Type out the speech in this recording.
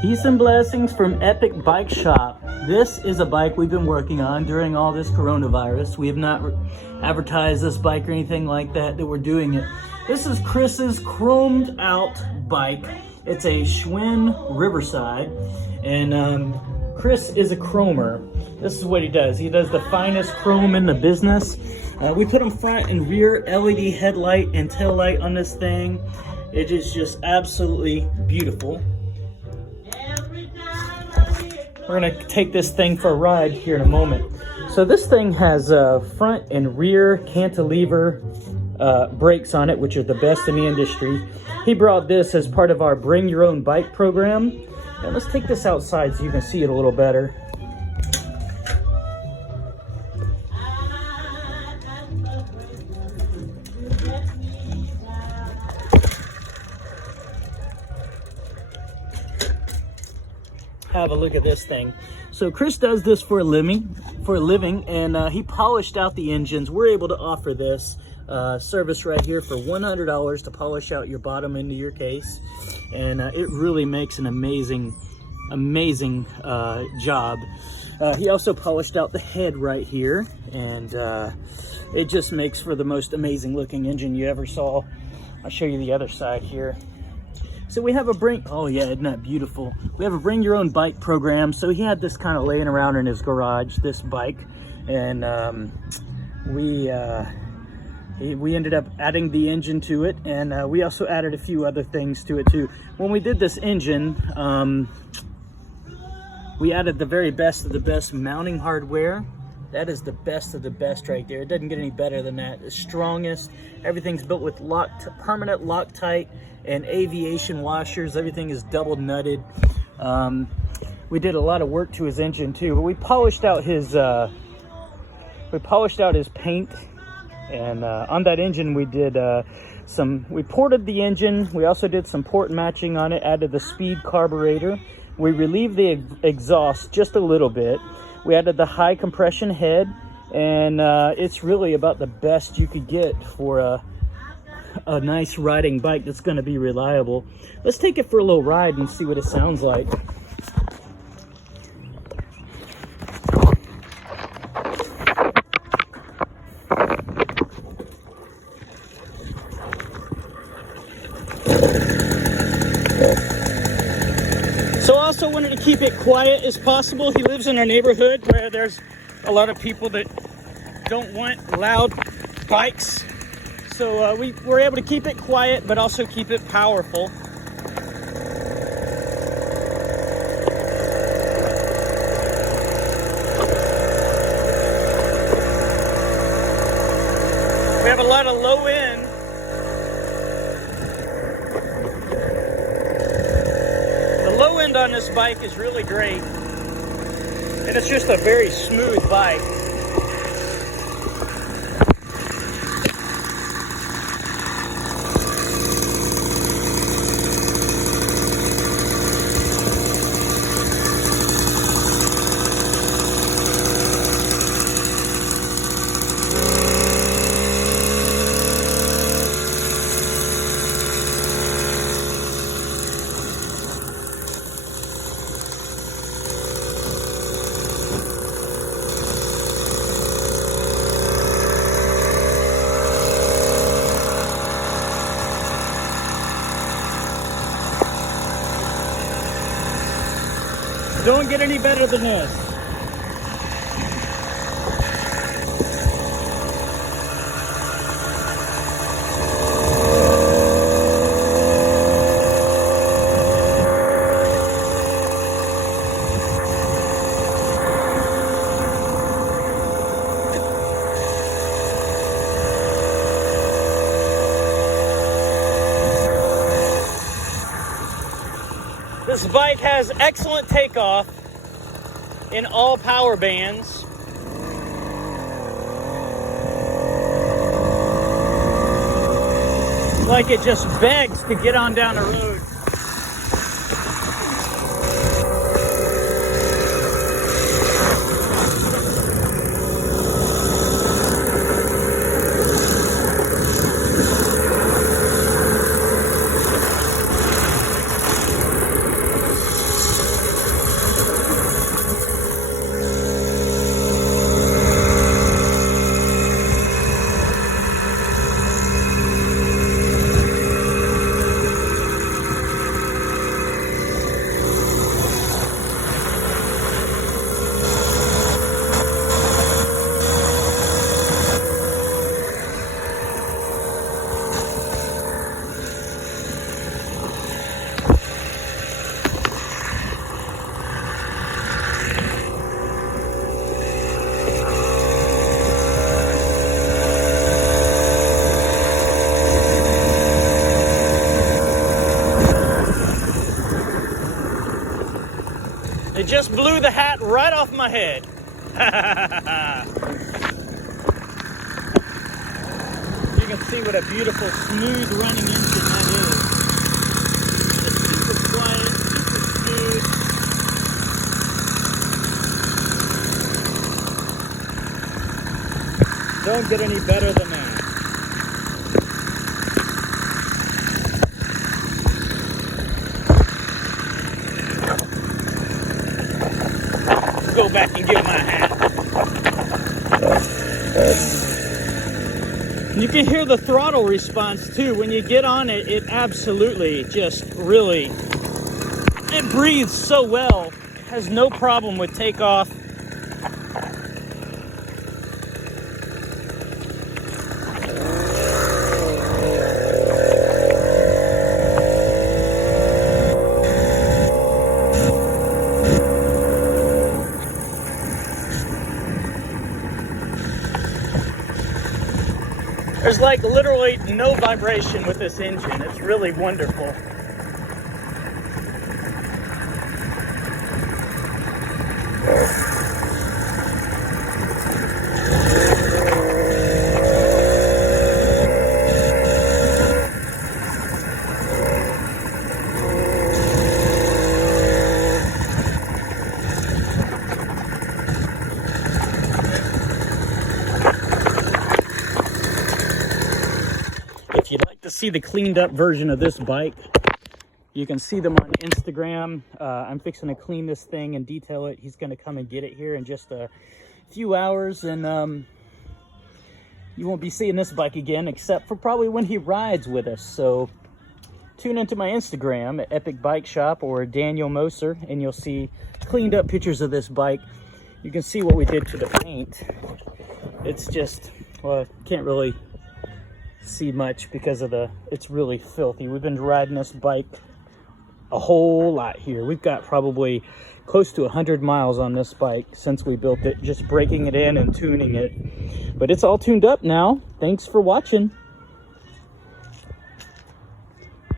Peace and blessings from Epic Bike Shop. This is a bike we've been working on during all this coronavirus. We have not advertised this bike or anything like that we're doing it. This is Chris's chromed out bike. It's a Schwinn Riverside, and Chris is a chromer. This is what he does. He does the finest chrome in the business. We put him front and rear LED headlight and tail light on this thing. It is just absolutely beautiful. We're gonna take this thing for a ride here in a moment. So this thing has front and rear cantilever brakes on it, which are the best in the industry. He brought this as part of our Bring Your Own Bike program. And let's take this outside so you can see it a little better. Have a look at this thing. So Chris does this for a living, and he polished out the engines. We're able to offer this service right here for $100 to polish out your bottom into your case, and it really makes an amazing job. He also polished out the head right here, and it just makes for the most amazing looking engine you ever saw. I'll show you the other side here. So we have oh yeah, isn't that beautiful? We have a Bring Your Own Bike program. So he had this kind of laying around in his garage, this bike, and we ended up adding the engine to it, and we also added a few other things to it too. When we did this engine, we added the very best of the best mounting hardware. That is the best of the best right there. It doesn't get any better than that. The strongest. Everything's built with permanent Loctite and aviation washers. Everything is double nutted. We did a lot of work to his engine too, but we polished out his paint, and on that engine we did we ported the engine. We also did some port matching on it, added the speed carburetor. We relieved the exhaust just a little bit. We added the high compression head, and it's really about the best you could get for a nice riding bike that's going to be reliable. Let's take it for a little ride and see what it sounds like. So I also wanted to keep it quiet as possible. He lives in our neighborhood where there's a lot of people that don't want loud bikes. So we were able to keep it quiet, but also keep it powerful. We have a lot of low end. The low end on this bike is really great. And it's just a very smooth bike. Don't get any better than this. This bike has excellent takeoff in all power bands. Like it just begs to get on down the road. just blew the hat right off my head. You can see what a beautiful, smooth running engine that is. Just super quiet, super smooth. Don't get any better than that. Go back and get my hat. You can hear the throttle response too. When you get on it, it absolutely just really, it breathes so well. It has no problem with takeoff. There's like literally no vibration with this engine. It's really wonderful. If you'd like to see the cleaned up version of this bike, you can see them on Instagram. I'm fixing to clean this thing and detail it. He's going to come and get it here in just a few hours, and you won't be seeing this bike again except for probably when he rides with us. So tune into my Instagram at Epic Bike Shop or Daniel Moser, and you'll see cleaned up pictures of this bike. You can see what we did to the paint. It's just, well, can't really see much because of it's really filthy. We've been riding this bike a whole lot here. We've got probably close to 100 miles on this bike since we built it, just breaking it in and tuning it. But it's all tuned up now. Thanks for watching.